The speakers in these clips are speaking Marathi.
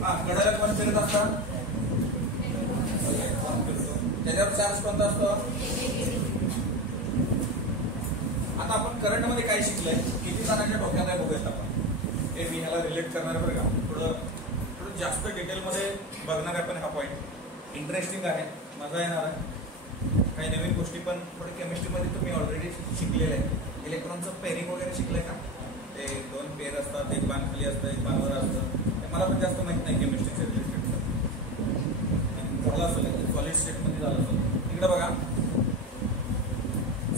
घड्याळात कोण फिरत असतात, त्याच्यावर चार्ज कोणता असतो. आता आपण करंट मध्ये काय शिकलंय, किती जणांच्या डोक्यात आहे बघूयात आपण. हे मी ह्याला रिलेट करणार आहे बरं का, थोडं जास्त डिटेलमध्ये बघणार आहे. पण हा पॉईंट इंटरेस्टिंग आहे, मजा येणार आहे. काही नवीन गोष्टी पण थोडी केमिस्ट्रीमध्ये तुम्ही ऑलरेडी शिकलेले आहे. इलेक्ट्रॉनचं पेअरिंग वगैरे शिकलंय का, ते 2 पेअर असतात, एक बाण खाली असतं, एक बाण वर असतं. मला पण जास्त माहित नाही केमिस्ट्रीच्या रिलेटेड. झालं असेल सॉलिड स्टेटमध्ये झालं असेल. इकडे बघा,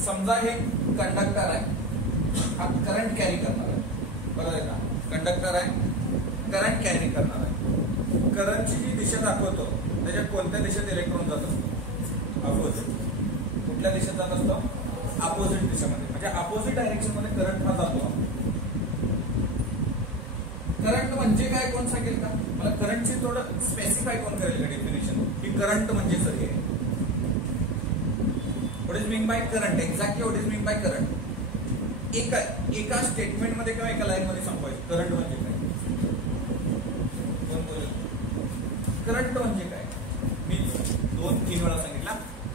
समजा हे कंडक्टर आहे, हा करंट कॅरी करणार आहे, बरोबर आहे का. कंडक्टर आहे, करंट कॅरी करणार आहे. करंटची जी दिशा दाखवतो त्याच्यात कोणत्या दिशेत इलेक्ट्रॉन जात असतो, अपोजिट. कुठल्या दिशेत जात असतो, अपोजिट दिशेमध्ये. म्हणजे अपोजिट डायरेक्शन मध्ये करंट हा जातो. करंट म्हणजे काय कोण सांगेल का मला, करंटची थोडं स्पेसिफाय कोण करेल का डेफिनेशन, की करंट म्हणजे सर हे what is mean by current, exactly what is mean by current. एका स्टेटमेंट मध्ये किंवा एका लाईन मध्ये संपवायचं करंट म्हणजे काय. कोण बोलेल करंट म्हणजे काय. मी 2-3 वेळा सांगितला,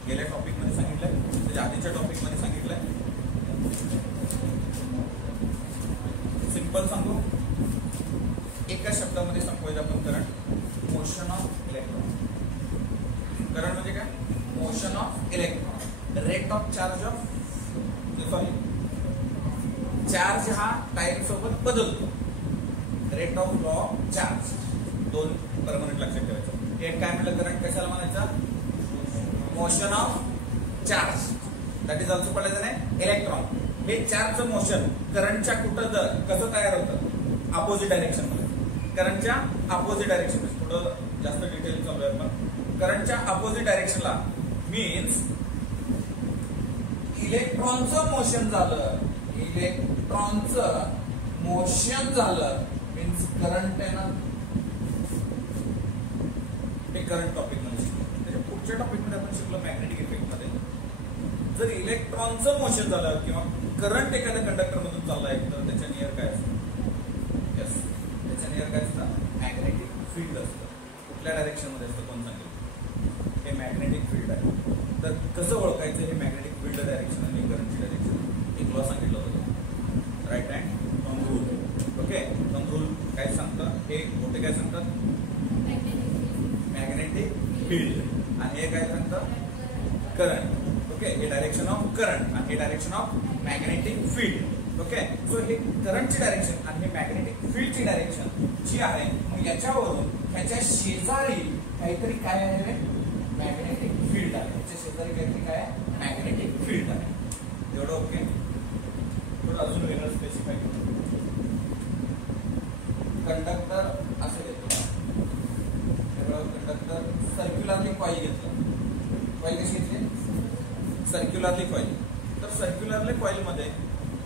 गेल्या टॉपिक मध्ये सांगितलंय, त्याच्या आधीच्या टॉपिक मध्ये सांगितलंय. सिंपल सांगू, एका शब्दामध्ये संपवायचं आपण current, motion of electron. Current म्हणजे काय, motion of electron, rate of charge of, sorry charge हा टाइम सोबत बदलतो, rate of law of charge. 2 permanent लक्षात ठेवायचं. एक काय म्हटलं करंट कशाला म्हणायचं, motion of charge, that is also called as electron. हे चार्जचं मोशन करंटच्या कुठं कसं तयार होतं, अपोजिट डायरेक्शन मध्ये. करंटच्या अपोजिट डायरेक्शन, थोडं जास्त डिटेल चालू आहे आपण. करंटच्या अपोजिट डायरेक्शनला मीन्स इलेक्ट्रॉनचं मोशन झालं, इलेक्ट्रॉनचं मोशन झालं मीन्स करंट आहे ना. हे करंट टॉपिक मध्ये शिकलो. त्याच्या पुढच्या टॉपिक मध्ये आपण शिकलो मॅग्नेटिक इफेक्ट मध्ये. जर इलेक्ट्रॉनचं मोशन झालं किंवा करंट एखाद्या कंडक्टर मधून चाललाय तर त्याच्या नियर काय असतं, त्याच्या नियर काय असतं, मॅग्नेटिक फील्ड असतं. कुठल्या डायरेक्शन मध्ये असतं कोण सांगेल, हे मॅग्नेटिक फील्ड आहे. तर कसं ओळखायचं हे मॅग्नेटिक फील्ड डायरेक्शन आणि करंटची डायरेक्शन, एक लॉ सांगितलं होतं, right hand thumb rule. Okay, thumb rule काय सांगतं, हे मोठे काय सांगतात, मॅग्नेटिक फील्ड, आणि हे काय सांगतं, करंट. ओके, हे डायरेक्शन ऑफ करंट आणि हे direction of magnetic field. Okay, so हे करंटची डायरेक्शन आणि हे मॅग्नेटिक फील्डची डायरेक्शन जी आहे, मग याच्यावरून ह्याच्या शेजारी काहीतरी काय आहे, मॅग्नेटिक फील्ड आहे. ह्याच्या शेजारी काहीतरी काय आहे, मॅग्नेटिक फील्ड आहे. एवढं ओके. थोडं अजून वेगळं स्पेसिफाय करतो. कंडक्टर असं घेतलं, कंडक्टर सर्क्युलरली कॉईल घेतलं. कॉईल कशी घेतली, सर्क्युलरली कॉईल. तर सर्क्युलरली कॉईल मध्ये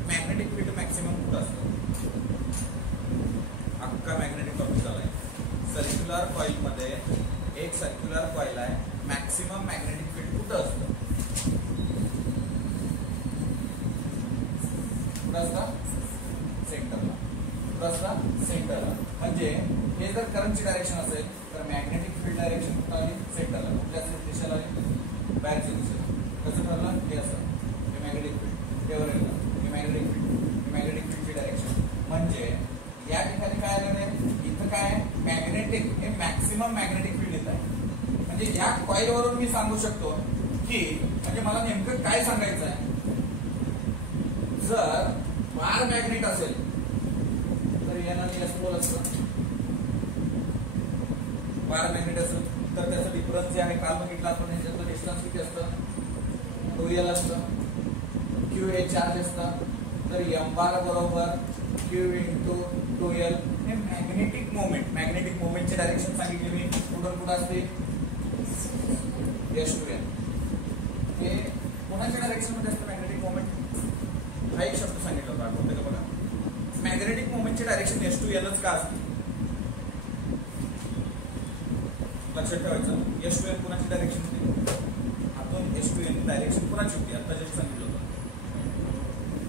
मॅग्नेटिक फील्ड मॅक्सिमम कुठं असतं, अख्खा मॅग्नेटिक टॉपिक झालाय. सर्क्युलर कॉईल मध्ये एक सर्क्युलर कॉईल आहे, मॅक्सिमम मॅग्नेटिक फील्ड कुठं असतं, कुठं असतं, सेंटरला. कुठं असतं, सेंटरला. म्हणजे हे जर करंटची डायरेक्शन असेल तर मॅग्नेटिक फील्ड डायरेक्शन कुठं आली, सेंटरला. कुठल्या दिशेला आली, बाहेरच्या दिशेला. कसं ठरलं, हे असं, हे मॅग्नेटिक फील्ड, हे वर येतं, मॅग्नेटिक फील्ड, मॅग्नेटिक फील्डची डायरेक्शन. म्हणजे या ठिकाणी काय आलं नाही, इथं काय मॅग्नेटिक, हे मॅक्सिमम मॅग्नेटिक फील्ड येत आहे. म्हणजे या कॉईल वरून मी सांगू शकतो की, म्हणजे मला नेमकं काय सांगायचं आहे, जर बार मॅग्नेट असेल तर याला एस पोल असतं. बार मॅग्नेट असेल तर त्याचं डिफरन्स जे आहे काल बघितलं आपण, ह्याच्यातलं डिस्टन्स किती असतं, 2L असतं. क्यू हे चार्ज असतं, तर एम बार बरोबर क्यू इंटू 2L. हे मॅग्नेटिक मोमेंट, मॅग्नेटिक मोमेंटची डायरेक्शन सांगितली मी, कुठं असते, S2L. हे कोणाच्या डायरेक्शन मध्ये असतं मॅग्नेटिक मोमेंट, हा एक शब्द सांगितला होता, आठवते का बघा. मॅग्नेटिक मोमेंटची डायरेक्शन S2Lच का असते, लक्षात ठेवायचं. S2L कोणाची डायरेक्शन होती, आपण S2L डायरेक्शन कोणाची होती, आता जे सांगितलं होतं,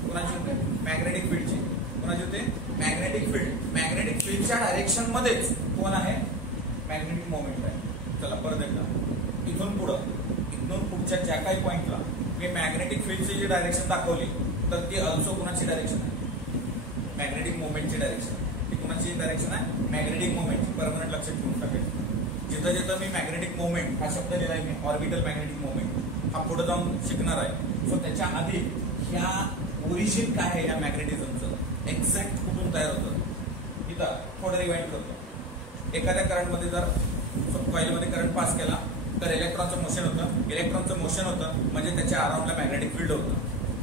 कोणाची होते, मॅग्नेटिक फील्डची. कोणाची होते, मॅग्नेटिक फील्ड. मॅग्नेटिक फील्डच्या डायरेक्शन मध्येच कोण आहे, मॅग्नेटिक मोमेंट आहे. चला परत एकदा इथून पुढच्या ज्या काही पॉइंटला मी मॅग्नेटिक फील्डची जी डायरेक्शन दाखवली तर ती अल्सो कुणाची डायरेक्शन आहे? मॅग्नेटिक मोमेंटची डायरेक्शन. ती कुणाची डायरेक्शन आहे? Magnetic moment. परमनंट लक्षात ठेवून टाकायचं. जिथं जिथं मी मॅग्नेटिक मोमेंट हा शब्द लिहिलाय मी, ऑर्बिटल मॅग्नेटिक मोमेंट, हा पुढे जाऊन शिकणार आहे. सो त्याच्या आधी ह्या ओरिजिन काय आहे या मॅग्नेटिझमचं, एक्झॅक्ट कुठून तयार होतं इथं थोडं रिवाइंड करतो. एखाद्या करंटमध्ये जर कॉइलमध्ये करंट पास केला तर इलेक्ट्रॉनचं मोशन होतं. इलेक्ट्रॉनचं मोशन होतं म्हणजे त्याच्या अराउंडला मॅग्नेटिक फील्ड होतं.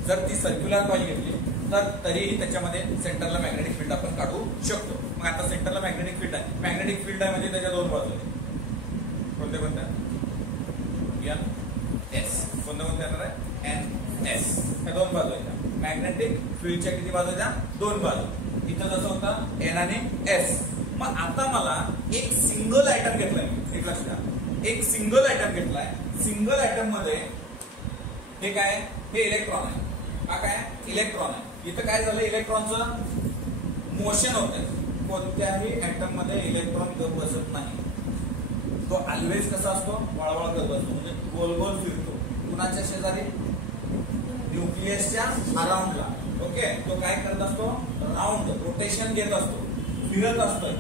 जर ती सर्क्युलर कॉइल घेतली तर तरीही त्याच्यामध्ये सेंटरला मॅग्नेटिक फील्ड आपण काढू शकतो. मग आता सेंटरला मॅग्नेटिक फील्ड आहे. मॅग्नेटिक फील्ड आहे म्हणजे त्याच्या दोन बाजू आहेत. कोणते कोणत्या? N S. कोणत्या कोणत्या येणार आहे? N S. ह्या दोन बाजू आहेत. मॅग्नेटिक फील्डच्या किती बाजू त्या? दोन बाजू. इथं जसं होतं एन आणि एस. मग आता मला एक सिंगल आयटम घेतलाय. एक लक्षात, एक सिंगल आयटम घेतलाय. सिंगल आयटम मध्ये हे काय? हे इलेक्ट्रॉन आहे. हा काय? इलेक्ट्रॉन आहे. इथं काय झालं? इलेक्ट्रॉनचं मोशन होतंय. कोणत्याही ऍटम मध्ये इलेक्ट्रॉन गप बसत नाही. तो ऑलवेज कसा असतो? वळवळ करत असतो, म्हणजे गोल गोल फिरतो. कुणाच्या शेजारी? न्यूक्लियसच्या अराउंडला. ओके. तो काय करत असतो? राऊंड रोटेशन घेत असतो, फिरत असतोय.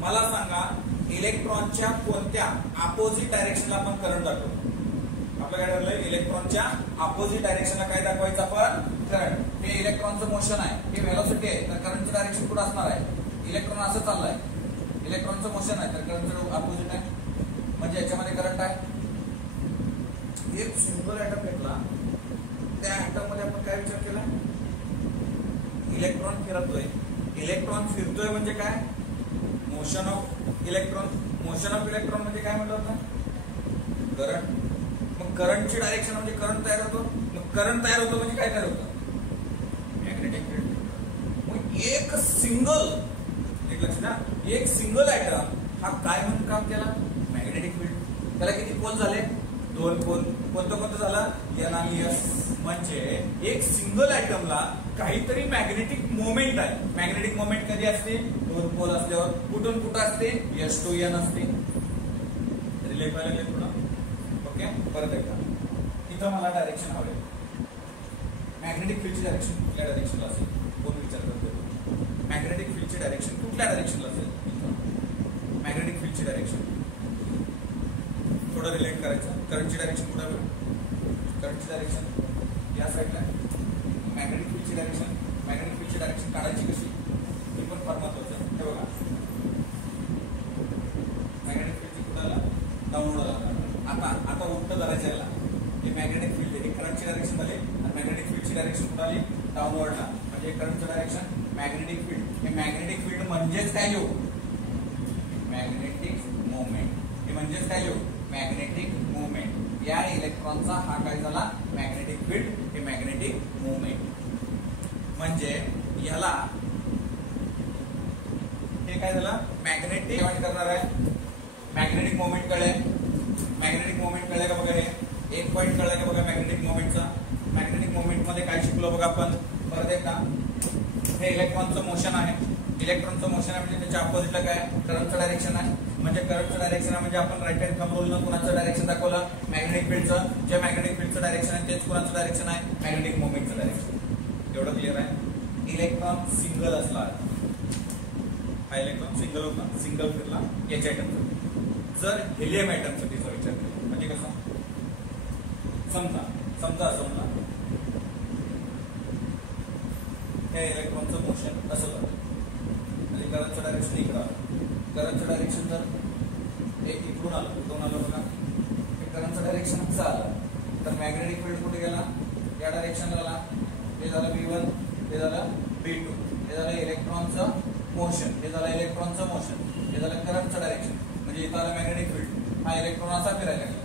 मला सांगा इलेक्ट्रॉनच्या कोणत्या अपोजिट डायरेक्शनला आपण करंट दाखवतो? आपलं काय ठरलंय? इलेक्ट्रॉनच्या अपोजिट डायरेक्शनला काय दाखवायचं आपण? करंट. हे इलेक्ट्रॉनचं मोशन आहे, हे व्हेलॉसिटी आहे, तर करंटचं डायरेक्शन कुठं असणार आहे? इलेक्ट्रॉन असं चाललाय. इलेक्ट्रॉनचं मोशन आहे तर करंटचं अपोजिट आहे, म्हणजे याच्यामध्ये करंट आहे. एक सिंगल ऍटम घेतला, त्या ऍटम मध्ये आपण काय विचार केला? इलेक्ट्रॉन फिरतोय. इलेक्ट्रॉन फिरतोय म्हणजे काय? Motion of electron. Motion of electron म्हणजे काय म्हणलं होतं? करंट. मग करंटची डायरेक्शन म्हणजे करंट तयार होतो. मग करंट तयार होतो म्हणजे काय तयार होतं? Magnetic field. मग एक सिंगल, एक लक्षात, एक सिंगल आयटम हा काय म्हणून काम केला? Magnetic field. त्याला किती पोल झाले? दोन पोल. कोणतं कोणतं झालं? एन आणि एस. म्हणजे एक सिंगल आयटमला काहीतरी मॅग्नेटिक मोमेंट आहे. मॅग्नेटिक मोमेंट कधी असते? दोन पोल असल्यावर. कुठून कुठं असते? एस टू एन असते. रिलेट व्हायला लागेल थोडं. ओके. परत एकदा इथं मला डायरेक्शन हवे. मॅग्नेटिक फील्डची डायरेक्शन कुठल्या डायरेक्शनला असेल? कोण विचार करतो? मॅग्नेटिक फील्डची डायरेक्शन कुठल्या डायरेक्शनला असेल? मॅग्नेटिक फील्डची डायरेक्शन थोडं रिलेट करायचं. करंटची डायरेक्शन कुठं आहे? करंटची डायरेक्शन या साईडला. मॅग्नेटिक फील्डची डायरेक्शन, मॅग्नेटिक फील्डची डायरेक्शन काढायची कशी? हे पण फार महत्वाचं आहे. हे बघा, मॅग्नेटिक फील्डची कुठाला? डाऊनवर्ड. आता उलट करायचं याला. हे मॅग्नेटिक फील्ड, हे करंटची डायरेक्शन झाली आणि मॅग्नेटिक फील्डची डायरेक्शन कुठं आली? डाऊनवर्डला. म्हणजे करंटचं डायरेक्शन मॅग्नेटिक फील्ड. हे मॅग्नेटिक फील्ड म्हणजेच काय लिहू? Magnetic moment. हे म्हणजेच काय लिहू? Magnetic moment. या इलेक्ट्रॉनचा हा काय झाला? Magnetic field. हे मॅग्नेटिक मोमेंट. म्हणजे याला हे काय झालं? मॅग्नेटिक करणार आहे. मॅग्नेटिक मोमेंट कळले? मॅग्नेटिक मोमेंट कळले का बघा? हे एक पॉईंट कळला का बघा मॅग्नेटिक मोमेंटचा? मॅग्नेटिक मोमेंट मध्ये काय शिकलो बघा आपण? परत एकदा, हे इलेक्ट्रॉनचं मोशन आहे. इलेक्ट्रॉनचं मोशन आहे म्हणजे त्याच्या अपोजिटला काय? करंटचं डायरेक्शन आहे. म्हणजे करंटचं डायरेक्शन आहे म्हणजे आपण राईट हँड थंब रूलनं कुणाचं डायरेक्शन दाखवलं? मॅग्नेटिक फील्डचं. जे मॅग्नेटिक फील्डचं डायरेक्शन आहे तेच कुणाचं डायरेक्शन आहे? मॅग्नेटिक मोमेंटचं डायरेक्शन. एवढं क्लिअर आहे? इलेक्ट्रॉन सिंगल असला, हा इलेक्ट्रॉन सिंगल होता, सिंगल फिरला याच्या आयटमचा. जर हेलियम आयटमसाठीचा विचार केला म्हणजे कसं? समजा त्या इलेक्ट्रॉनचं मोशन असं झालं म्हणजे करंटचं डायरेक्शन इकडं आलं. करंटचं डायरेक्शन जर एक इकडून आलं, कुठून आलं बघा? हे करंटचं डायरेक्शन असं आलं तर मॅग्नेटिक फील्ड कुठे गेला? या डायरेक्शनला आला. हे झालं V1, हे झालं V2. हे झालं इलेक्ट्रॉनचं मोशन, हे झालं इलेक्ट्रॉनचं मोशन, हे झालं करंटचं डायरेक्शन. म्हणजे इथं आलं मॅग्नेटिक फील्ड. हा इलेक्ट्रॉन असा फिरायला लागला.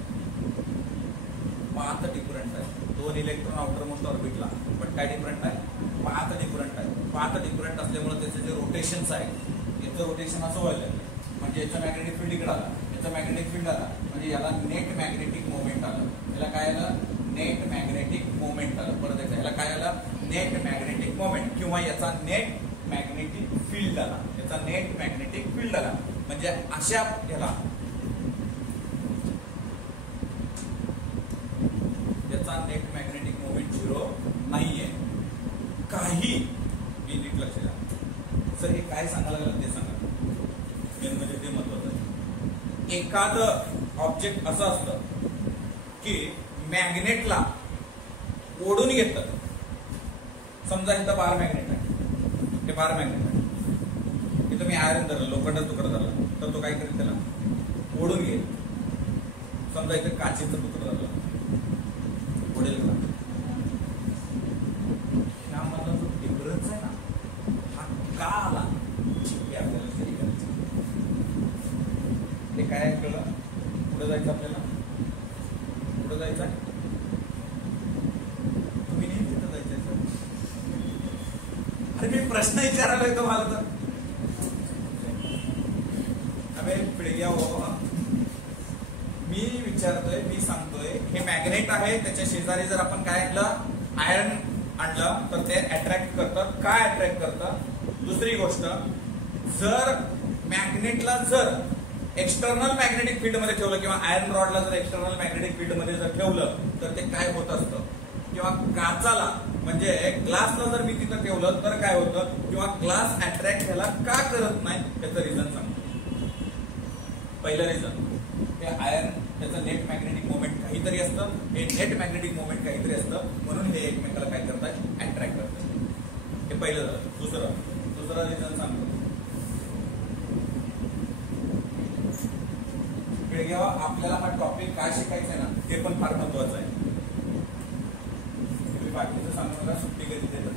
पाथ डिफरंट आहे. दोन इलेक्ट्रॉन आउटर मोस्ट ऑर्बिटला, पण काय डिफरंट आहे? पाथ डिफरंट आहे. पाथ डिफरंट असल्यामुळे त्याचे जे रोटेशन्स आहेत, याचं रोटेशन असं व्हायला म्हणजे याचं मॅग्नेटिक फील्ड इकडे आला, याचं मॅग्नेटिक फील्ड आला, म्हणजे याला नेट मॅग्नेटिक मोमेंट आलं. याला काय आलं? नेट मॅग्नेटिक मोमेंट आलं. परत एकदा, याला काय आलं? नेट मॅग्नेटिक मोमेंट किंवा याचा नेट मॅग्नेटिक फील्ड आला. याचा नेट मॅग्नेटिक फील्ड आला. म्हणजे अशा याला एखादं ऑब्जेक्ट असं असतं की मॅग्नेटला ओढून घेतं. समजा इथं बार मॅग्नेट आहे, हे बार मॅग्नेट आहे, इथं मी आयरन धरलं, लोखंडाचा तुकडा धरला, तर तो काय करेल, त्याला ओढून घेईल. समजा इथं काचेचा तुकडा धरला, ओढेल का? ह्यामधला जो डिफरन्स आहे ना, हा का आला हे आपल्याला स्टडी करायचं. हे काय कळलं? पुढे जायचं आपल्याला, पुढे जायचं आहे. तुम्ही नाही तिथं जायचं. अरे मी प्रश्न विचारायला येतो मला तर. अबे पिढ्या हो, मी विचारतोय, मी सांगतोय हे मॅग्नेट आहे, त्याच्या शेजारी जर आपण काय ऐकलं, आयर्न आणलं तर ते अट्रॅक्ट करतं. काय अट्रॅक्ट करतं? दुसरी गोष्ट, जर मॅग्नेटला जर एक्सटर्नल मॅग्नेटिक फील्ड मध्ये ठेवलं किंवा आयर्न रॉडला जर एक्सटर्नल मॅग्नेटिक फील्ड मध्ये जर ठेवलं तर ते काय होत असतं, किंवा काचाला म्हणजे ग्लासला जर मी तिथं ठेवलं तर काय होतं, किंवा ग्लास अट्रॅक्ट ह्याला का करत नाही, त्याचं रिझन सांगतो. पहिलं रिझन, हे आयर्न त्याचं नेट मॅग्नेटिक मोमेंट काहीतरी असतं, हे नेट मॅग्नेटिक मोमेंट काहीतरी असतं, म्हणून हे एकमेकाला काय करतात, अट्रॅक्ट करतात. हे पहिलं झालं. दुसरं रिझन सांगतो. आपल्याला हा टॉपिक काय शिकायचा आहे ना, हे पण फार महत्वाचं आहे. बाकीचं सांगू नका, सुट्टी कधी देतात.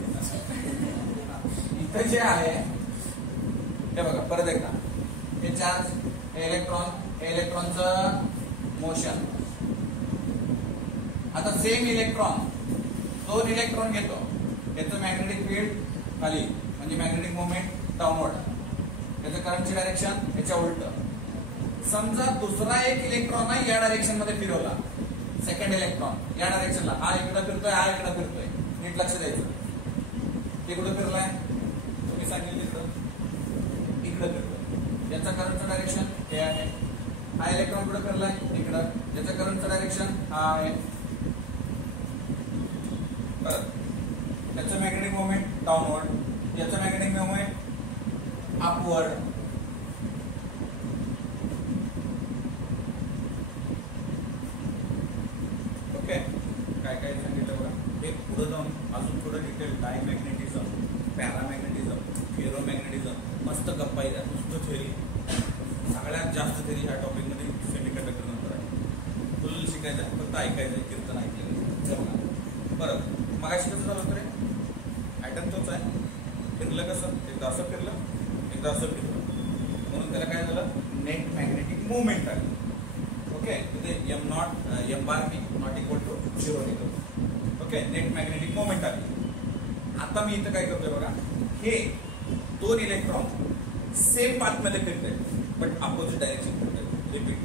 इथं जे आहे हे बघा, परत एकदा, हे चार्ज, हे इलेक्ट्रॉनचं मोशन. आता सेम इलेक्ट्रॉन, दोन इलेक्ट्रॉन घेतो, याचं मॅग्नेटिक फील्ड खाली म्हणजे मॅग्नेटिक मोमेंट डाऊनवर्ड, त्याचं करंटची डायरेक्शन याच्या उलट. समजा दुसरा एक इलेक्ट्रॉन आहे या डायरेक्शन मध्ये फिरवला, सेकंड इलेक्ट्रॉन या डायरेक्शनला, हा इकडे फिरतोय, हा इकडे फिरतोय, नीट लक्ष द्यायचं. ते कुठं फिरलाय, तुम्ही सांगितलं तिकडं, इकडे फिरतोय, याचा करंटचं डायरेक्शन हे आहे. हा इलेक्ट्रॉन कुठं फिरलाय, इकडं, याचं करंटचं डायरेक्शन हा आहे. त्याचं मॅग्नेटिक मोमेंट डाऊनवर्ड, याचं मॅग्नेटिक मोमेंट अपवर्ड. ओके, काय काय सांगितलं बघा. हे पुढे जाऊन अजून थोडं डिटेल, डायमॅग्नेटिझम, पॅरामॅग्नेटिझम, फेरोमॅग्नेटिझम, मस्त गप्पा येतात. नुसतं थेरी, सगळ्यात जास्त थेरी ह्या टॉपिक मध्ये सेमीकंडक्टर नंतर आहे. फुल शिकायचं आहे, फक्त ऐकायचं आहे, कीर्तन ऐकलेलं बघा. बरं, मगाशी कसं झालं होतं रे, ॲटम तोच आहे, फिरलं कसं, एकदा असं फिरलं, एकदा असं फिरलं, म्हणून त्याला काय झालं, नेट मॅग्नेटिक मुवमेंट आहे. ओके, तिथे M bar B not equal to 0 निघतो. ओके, नेट मॅग्नेटिक मोमेंट आहे. आता मी इथं काय करतोय बघा, हे दोन इलेक्ट्रॉन सेम पाथ मध्ये फिरतात बट अपोजिट डायरेक्शन फिरतात. रिपीट,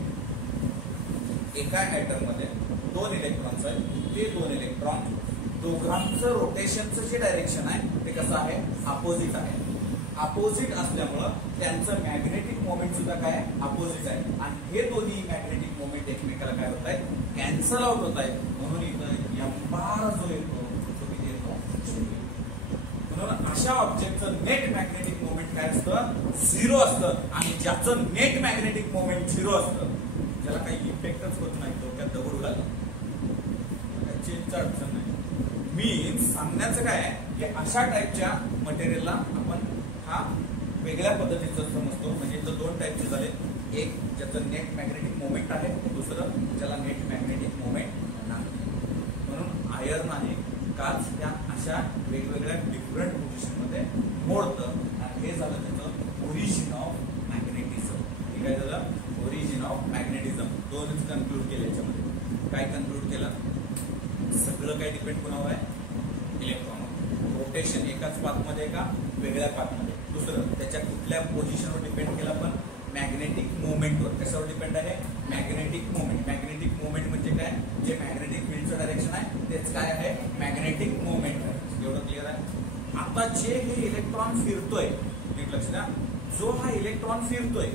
एका ऍटम मध्ये दोन इलेक्ट्रॉन्स आहेत, ते दोन इलेक्ट्रॉन दोघांचं रोटेशनचं जे डायरेक्शन आहे ते कसं आहे, अपोजिट आहे. अपोजिट असल्यामुळं त्यांचं मॅग्नेटिक मोमेंट सुद्धा काय अपोजिट आहे, आणि हे दोन्ही मॅग्नेटिक मोमेंट एकमेकाला काय होत आहेत, कॅन्सल आउट होत आहेत. म्हणून इथं एम्बार जो येतो तो किती येतो, 0. म्हणून अशा ऑब्जेक्टचं नेट मॅग्नेटिक मोमेंट काय असतं, 0 असतं. आणि ज्याचं नेट मॅग्नेटिक मोमेंट 0 असतं, ज्याला काही इफेक्टच होत नाही, डोक्यात दगड घालतो, काही चेंजचं अडचण नाही. मी सांगण्याचं काय की अशा टाईपच्या मटेरियलला आपण हा वेगळ्या पद्धतीचं समजतो. म्हणजे इथं दोन टाईपचे झाले, एक ज्याचं नेट मॅग्नेटिक मोमेंट आहे, दुसरं ज्याला नेट मॅग्नेटिक मोमेंट नाही. म्हणून आयर्न आहे, काच त्या अशा वेगवेगळ्या डिफरंट पोझिशन मध्ये मोडतं. आणि हे झालं त्याचं ओरिजिन ऑफ मॅग्नेटिझम. हे काय झालं, ओरिजिन ऑफ मॅग्नेटिझम. दोनच कन्क्लूड केले याच्यामध्ये. काय कन्क्लूड केलं, सगळं काय डिपेंड कोणावर आहे, इलेक्ट्रॉन. रोटेशन एकाच पाथमध्ये का वेगळ्या पाथमध्ये. दुसरं त्याच्या कुठल्या पोझिशनवर डिपेंड केला, पण मॅग्नेटिक मुवमेंटवर. कशावर डिपेंड आहे, मॅग्नेटिक मुवमेंट. मॅग्नेटिक मुवमेंट म्हणजे काय, जे मॅग्नेटिक फील्डचं डायरेक्शन आहे तेच काय आहे, मॅग्नेटिक मुवमेंट. एवढं क्लिअर आहे. आता जे हे इलेक्ट्रॉन फिरतोय, नीट लक्ष द्या, जो हा इलेक्ट्रॉन फिरतोय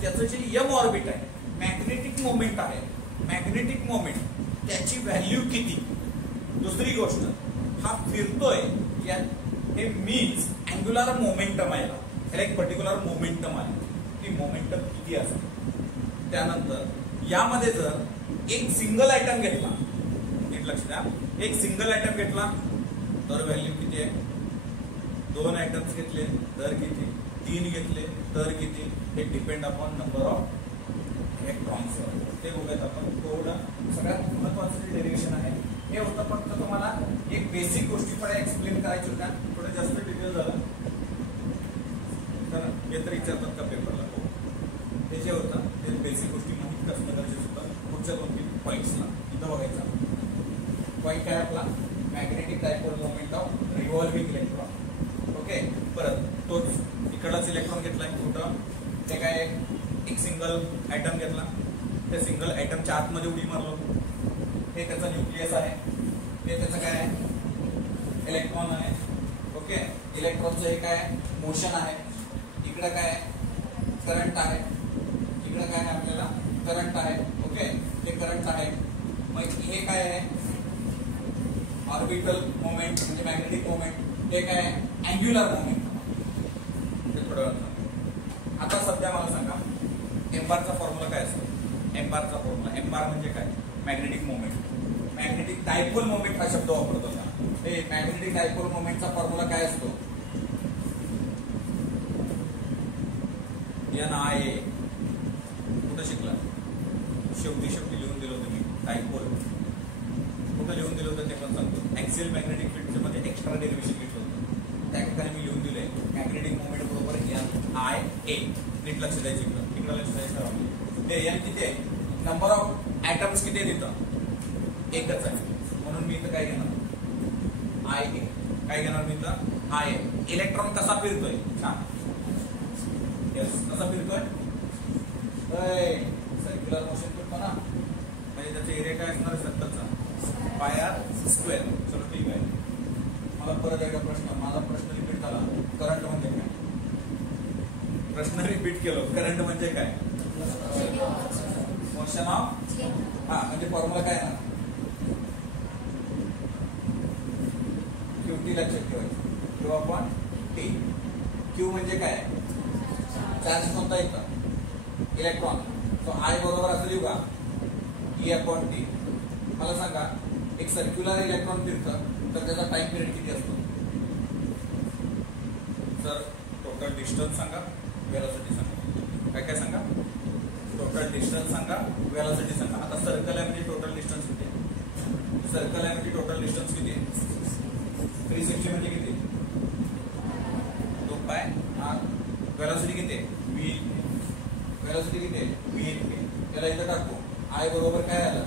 त्याचं जे एम ऑर्बिट आहे, मॅग्नेटिक मोमेंट आहे, मॅग्नेटिक मोमेंट त्याची व्हॅल्यू किती. दुसरी गोष्ट, हा फिरतोय हे मीन्स अँग्युलर मोमेंटम आहे, याला एक पर्टिक्युलर मोमेंटम आहे. ती मोमेंटम किती असते. त्यानंतर यामध्ये जर एक सिंगल आयटम घेतला, नीट लक्ष द्या, एक सिंगल आयटम घेतला तर व्हॅल्यू किती आहे. 2 आयटम्स घेतले तर किती, 3 घेतले तर किती, हे depend upon number of electrons. ते बघूयात आपण. थोडं सगळ्यात महत्वाचं जे डेरिव्हेशन आहे हे होतं. फक्त तुम्हाला एक बेसिक गोष्टी पण एक्सप्लेन करायची होत्या. थोडं जास्त डिटेल झालं तर हे तर विचारतात का पेपरला. ते जे होतं ते बेसिक गोष्टी माहिती असणं गरजेचं होतं. पुढच्या 2-3 पॉईंट्सला इथं बघायचा. पॉईंट काय आपला, magnetic dipole moment of revolving electron. Okay, परत तोच इकडलाच इलेक्ट्रॉन घेतलाय कुठं, ते काय एक सिंगल आयटम घेतला, त्या सिंगल आयटमच्या आतमध्ये उडी मारलो, हे त्याचा न्यूक्लियस आहे, हे त्याचं काय आहे, इलेक्ट्रॉन आहे. ओके, इलेक्ट्रॉनचं हे काय मोशन आहे, इकडे काय करंट आहे, इकडे काय आहे आपल्याला करंट आहे. ओके, ते करंट आहे. मग हे काय आहे ऑर्बिटल मोमेंट म्हणजे मॅग्नेटिक मोमेंट, हे काय अँग्युलर मोमेंट. ते थोडं आता सध्या मला सांगा एम्बारचा फॉर्म्युला काय असतो. एम्बारचा फॉर्म्युला, एम्बार म्हणजे काय, magnetic moment. Magnetic dipole moment हा शब्द वापरतो का. हे मॅग्नेटिक डायपोल मोमेंटचा फॉर्म्युला काय असतो, NIA. कुठं शिकला, शेवटी लिहून दिलं होतं मी. डायपोल कुठं लिहून दिलं होतं ते पण सांगतो. ऍक्सियल मॅग्नेटिक फील्डच्या मध्ये एक्स्ट्रा डेरिव्हेशन घेतलं होतं, त्या ठिकाणी मी लिहून दिलंय मॅग्नेटिक मोमेंट बरोबर NIA. नीट लक्ष द्यायचं, इकडं लक्ष द्यायचं. ते N किती आहे, नंबर ऑफ ऍटम्स किती आहे तिथं, एकच आहे. म्हणून मी इथं काय घेणार IA. काय घेणार मी इथं IA. इलेक्ट्रॉन कसा फिरतोय, छान, यस, कसा फिरतोय, सर्क्युलर मोशन फिरतो ना. म्हणजे त्याचा एरिया काय असणार, सर्कलचा πr². चलो ठीक आहे. मला परत एकदा प्रश्न, माझा प्रश्न रिपीट झाला. करंट म्हणजे काय, प्रश्न रिपीट केलो. करंट म्हणजे काय, मोशन ऑफ, हा म्हणजे फॉर्म्युला काय ना, QT लक्षात ठेवायचं, Q/T. Q म्हणजे काय, चार्ज कोणता येतं, इलेक्ट्रॉन. तो I बरोबर असं लिहू का, E/T. मला सांगा एक सर्क्युलर इलेक्ट्रॉन फिरतं तर त्याचा टाइम पिरियड किती असतो. सर टोटल डिस्टन्स सांगा, वेलोसिटी सांगा. काय काय सांगा, टोटल डिस्टन्स सांगा, वेलोसिटी सांगा. आता सर्कल आहे म्हणजे टोटल डिस्टन्स किती आहे, सर्कल आहे म्हणजे टोटल डिस्टन्स किती आहे, 360 म्हणजे किती, 2πr. वेलोसिटी किती आहे, v. वेलोसिटी किती आहे, v. त्याला इथं टाकू. I बरोबर काय आलं,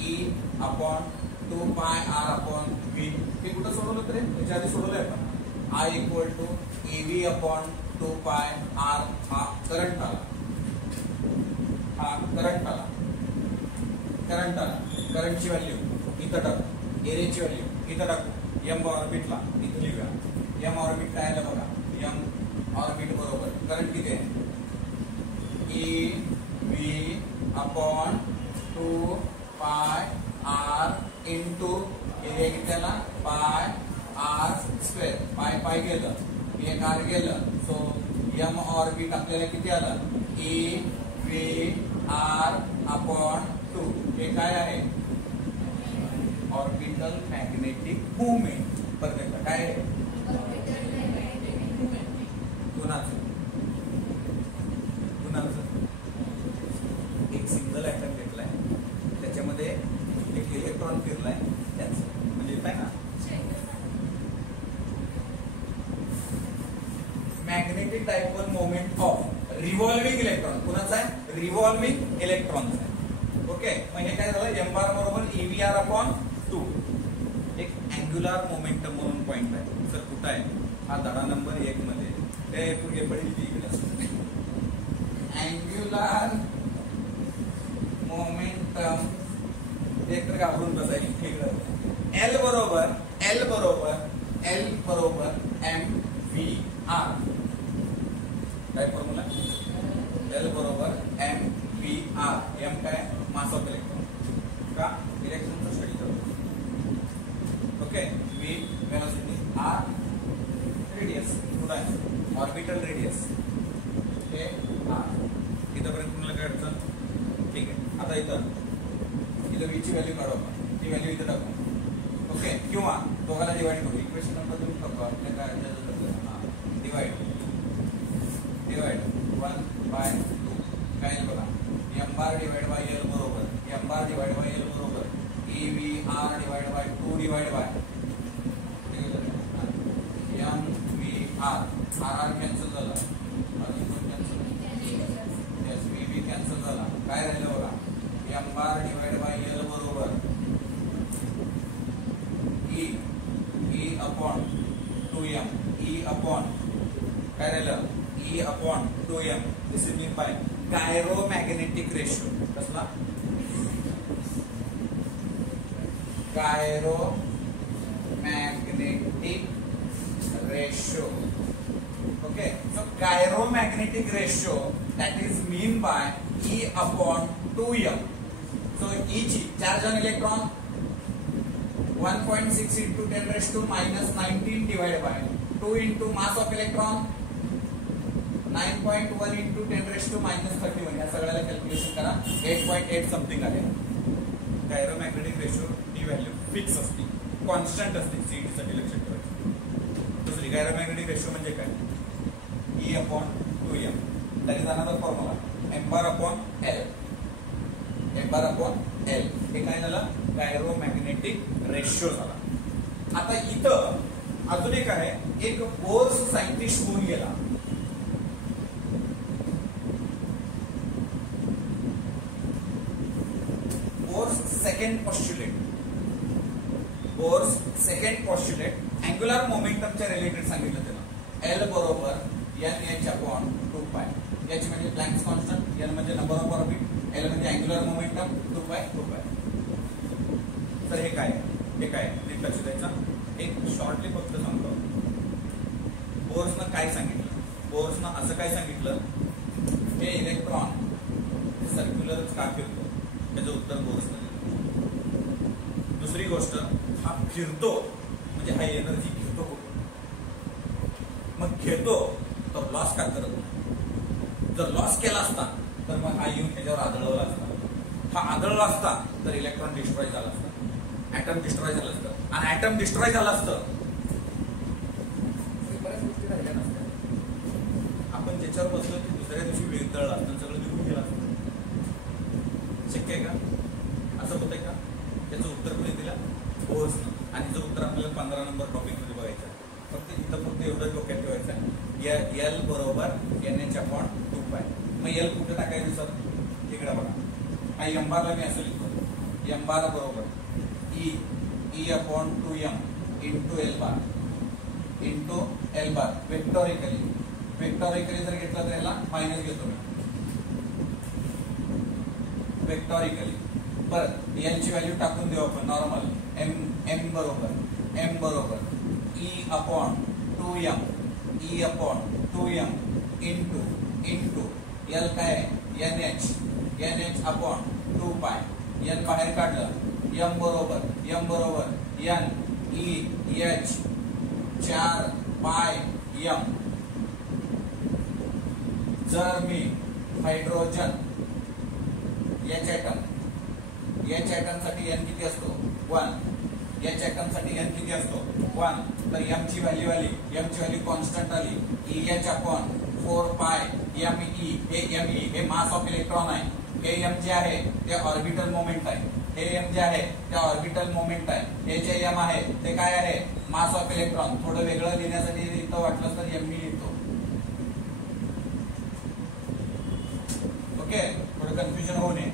E/2πr/v. हे कुठं सोडवलं तरी, त्याच्या आधी सोडवलंय आपण. I = EV/2πr. हा करंट आला, हा करंट आला, करंट आला. करंटची व्हॅल्यू इथं टाकू, एरियाची व्हॅल्यू इथं टाकू. M ऑर्बिटला इथं लिहूया. M ऑर्बिट काय आलं बघा, M ऑर्बिट बरोबर करंट किती आहे, EV/2πr इंटू एरिया किती आला, πr². पाय गेलं, एक r गेलं. सो M ऑर्बिट आपल्याला किती आलं, EV/2. हे काय आहे, ऑर्बिटल मॅग्नेटिक मुवमेंट. परत काय आहे, कुणाचं एक सिंगल आयटम घेतलाय, त्याच्यामध्ये एक इलेक्ट्रॉन फिरलाय, त्याच म्हणजे काय ना magnetic dipole moment of revolving electron. कुणाचा आहे, रिव्हॉल्विंग इलेक्ट्रॉनचा आहे. ओके, म्हणजे काय झालं, M बार बरोबर EVR/2. एक अँग्युलर मोमेंटम म्हणून पॉइंट आहे. सर कुठं आहे, हा धडा नंबर 1 मध्ये. ते पुढे पडेल इकडे अँग्युलर मोमेंटम. एक तर घाबरून बसायची इकडे. L बरोबर mvr. काय फॉर्म्युला, L बरोबर mvr. M काय, मास ऑफ इलेक्ट्रॉन. का, इलेक्ट्रॉनचा स्टडी करतो. Okay, v velocity, r radius, कुठं आहे ऑर्बिटल रेडियस, हे r. इथपर्यंत तुम्हाला काय अडचण? ठीक आहे. आता इथं v ची व्हॅल्यू काढू आपण, ती व्हॅल्यू इथं टाकू. ओके, किंवा दोघांना डिवाइड करू. इक्वेशन नंबर तुम्ही टाकू, आपल्या काय डिवाइड 1/2 काय बघा, m bar divide by l बरोबर m bar divide by l बरोबर EVR divide by 2 divide by MVR. RR cancel झाला, यस VV कॅन्सल झाला. काय राहिलं बघा, m bar divide by l बरोबर E upon 2m. E upon काय राहिलं, E upon 2m. This is mean by gyromagnetic ratio. कसला? Gyromagnetic ratio. Okay, so gyromagnetic ratio that is mean by E upon 2m. So E ची charge on electron 1.6 into 10 raised to minus 19 divided by 2 into mass of electron 9.1 into 10 raised to minus 31. या सगळ्याला कॅल्क्युलेशन करा, 8.8 समथिंग आहे. गायरोमॅग्नेटिक रेशो ही व्हॅल्यू फिक्स असते, कॉन्स्टंट असते. सीईटी साठी लक्षात ठेवायचं. दुसरी गायरोमॅग्नेटिक रेशो म्हणजे काय, E upon 2m. That is another formula, m bar upon l. m bar upon l हे काय झालं, गायरोमॅग्नेटिक रेशो झाला. आता इथं अजून एक आहे, एक बोर्स सायंटिस्ट होऊन गेला. बोर्स सेकंड पॉस्ट्युलेट अँग्युलर मोमेंटमच्या रिलेटेड सांगितलं त्याला. L बरोबर NH अपॉन 2π. H म्हणजे प्लँक्स कॉन्स्टंट, L म्हणजे नंबर ऑफ ऑर्बिट, L म्हणजे अँग्युलर मोमेंटम, 2π. तर हे काय नीट लक्ष द्यायचं. एक शॉर्टली फक्त सांगतो, बोर्सनं काय सांगितलं. बोर्सनं असं काय सांगितलं, हे इलेक्ट्रॉन सर्क्युलरच का फिरतो, त्याचं उत्तर बोर्सनं दिलं. दुसरी गोष्ट, हा फिरतो म्हणजे हा एनर्जी घेतो कुठे, मग घेतो तर लॉस का करत नाही. जर लॉस केला असता तर मग हा येऊन त्याच्यावर आदळवला असता. हा आदळला असता तर इलेक्ट्रॉन डिस्ट्रॉय झाला असता, ऍटम डिस्ट्रॉय झालं असतं. आणि ऍटम डिस्ट्रॉय झालं असतं, बऱ्याच गोष्टी राहिल्या नसत्या. आपण ज्याच्यावर बसलो ते दुसऱ्या दिवशी वितळलं असतं, सगळं निघून गेलं असतं. शक्य आहे का? असं होतंय का? त्याचं उत्तर कोणी दिलं, बोर्सनं. आणि त्याचं उत्तर आपल्याला 15 नंबर टॉपिक मध्ये बघायचं आहे. फक्त एवढं डोक्यात ठेवायचं आहे, L बरोबर NH अपॉन 2π. मग L कुठे टाकायचं सर, इकडे बघा. हा m बारला मी असं लिहितो, m बार बरोबर E upon 2m into L बार वेक्टॉरिकली जर घेतला तर याला मायनस घेतो मी, वेक्टॉरिकली. परत L ची व्हॅल्यू टाकून देऊ आपण नॉर्मल. m बरोबर E upon 2m into L काय आहे, NH अपॉन 2π. N बाहेर काढलं, m बरोबर N EH 4πm. जर मी हायड्रोजन H ॲटम साठी N किती असतो, 1. H ॲटम साठी N किती असतो, 1. तर m ची व्हॅल्यू कॉन्स्टंट आली, EH अपॉन 4πme. हे me हे मास ऑफ इलेक्ट्रॉन आहे. हे m जे आहे ते ऑर्बिटल मोमेंट आहे. हे m जे आहे ते ऑर्बिटल मोमेंट आहे. हे जे m आहे ते काय आहे, मास ऑफ इलेक्ट्रॉन. थोडं वेगळं लिहिण्यासाठी इथं वाटलं तर m लिहितो. ओके, थोडं कन्फ्युजन होऊ नये.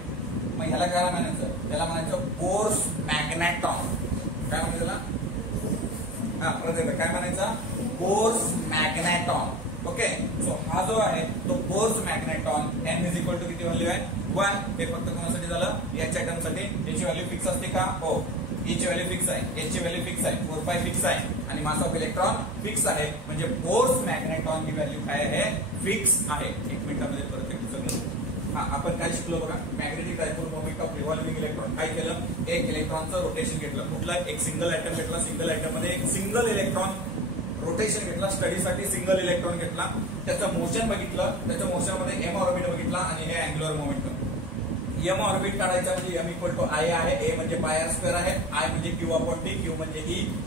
मग ह्याला काय म्हणायचं, त्याला म्हणायचं बोर्स मॅग्नेटॉन. काय म्हणजे त्याला, काय म्हणायचा, बोर्स मॅग्नेटॉन. ओके, सो हा जो आहे तो Bohr's magneton. n is equal to किती व्हॅल्यू आहे, 1. हे फक्त कोणासाठी झालं, H ॲटम साठी. याची व्हॅल्यू फिक्स असते का, हो. E ची व्हॅल्यू फिक्स आहे, H ची व्हॅल्यू फिक्स आहे, 4π फिक्स आहे, आणि मास ऑफ इलेक्ट्रॉन फिक्स आहे. म्हणजे बोर्स मॅग्नेटॉन ही व्हॅल्यू काय आहे, फिक्स आहे. 1 मिनिटामध्ये परफेक्ट सगळं. आपण काय शिकलो बघा, magnetic dipole moment of revolving electron. काय केलं, एक इलेक्ट्रॉनचं रोटेशन घेतलं. कुठला, एक सिंगल ॲटम घेतला. सिंगल ॲटम मध्ये एक सिंगल इलेक्ट्रॉन रोटेशन घेतला, स्टडीसाठी सिंगल इलेक्ट्रॉन घेतला, त्याचं मोशन बघितलं, त्याच्या मोशनमध्ये एम ऑर्बिट बघितला आणि हे अँग्युलर मोमेंटम. एम ऑर्बिट काढायचा म्हणजे एम इक्वल टू आय आहे, ए म्हणजे पाय आर स्क्वेअर आहे, आय म्हणजे क्यू अपॉन टी, क्यू म्हणजे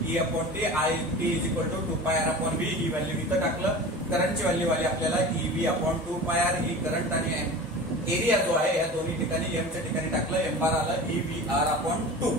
E upon T, I T is equal to 2 pi r upon V. ही व्हॅल्यू इथं टाकलं. करंटची व्हॅल्यू आली आपल्याला E V upon 2 pi R. ही करंट आणि एरिया जो आहे या दोन्ही ठिकाणी एमच्या ठिकाणी टाकलं, एम बार आलं ई व्ही आर अपॉन 2.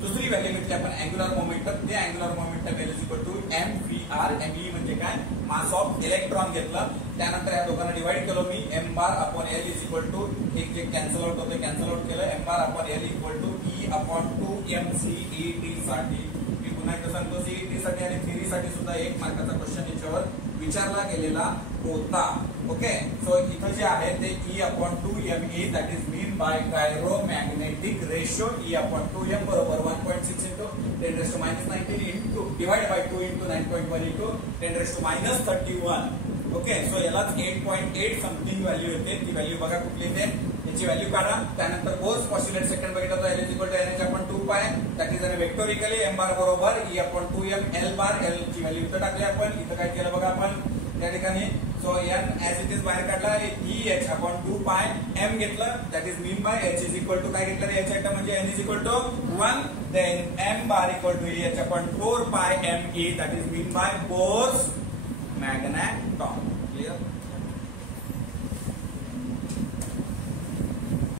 दुसरी व्हॅल्यू घेतली आपण अँग्युलर मोमेंटम. ते angular momentum is equal to M V R. M E म्हणजे काय, मास ऑफ इलेक्ट्रॉन घेतलं. त्यानंतर या दोघांना डिवाइड केलं मी, M bar upon L is equal to, एक जे कॅन्सल आउट होतं कॅन्सल आउट केलं, M bar upon L equal to E upon 2 M CET साठी. मी पुन्हा एकदा सांगतो, सीईटी साठी आणि थेरी साठी सुद्धा 1 मार्काचा क्वेश्चन याच्यावर विचारला गेलेला होता. ओके, सो इथं जे आहे ते E upon 2 M E that is mean by gyromagnetic ratio. E upon 2 M बरोबर 1.6 into 10⁻19 into divide by 2 into 9.1 into 10⁻31. Okay, so यालाच 8.8 समथिंग व्हॅल्यू येते. ती व्हॅल्यू बघा कुठली येते, याची व्हॅल्यू काढा. त्यानंतर बोर्स पॉस्ट्युलेट सेकंड बघितला तो L is equal to N H upon 2 pi. That is vectorically M bar बरोबर E upon 2 M L bar. L ची व्हॅल्यू इथं टाकली आपण. इथं काय केलं बघा आपण त्या ठिकाणी, so N as it is बाहेर काढला, E H upon 2 pi M घेतलं, that is mean by H is equal to काय घेतलं एच आयटम म्हणजे N is equal to 1. Then M bar equal to E H upon 4 pi M E that is mean by Bohr's magneton. Clear.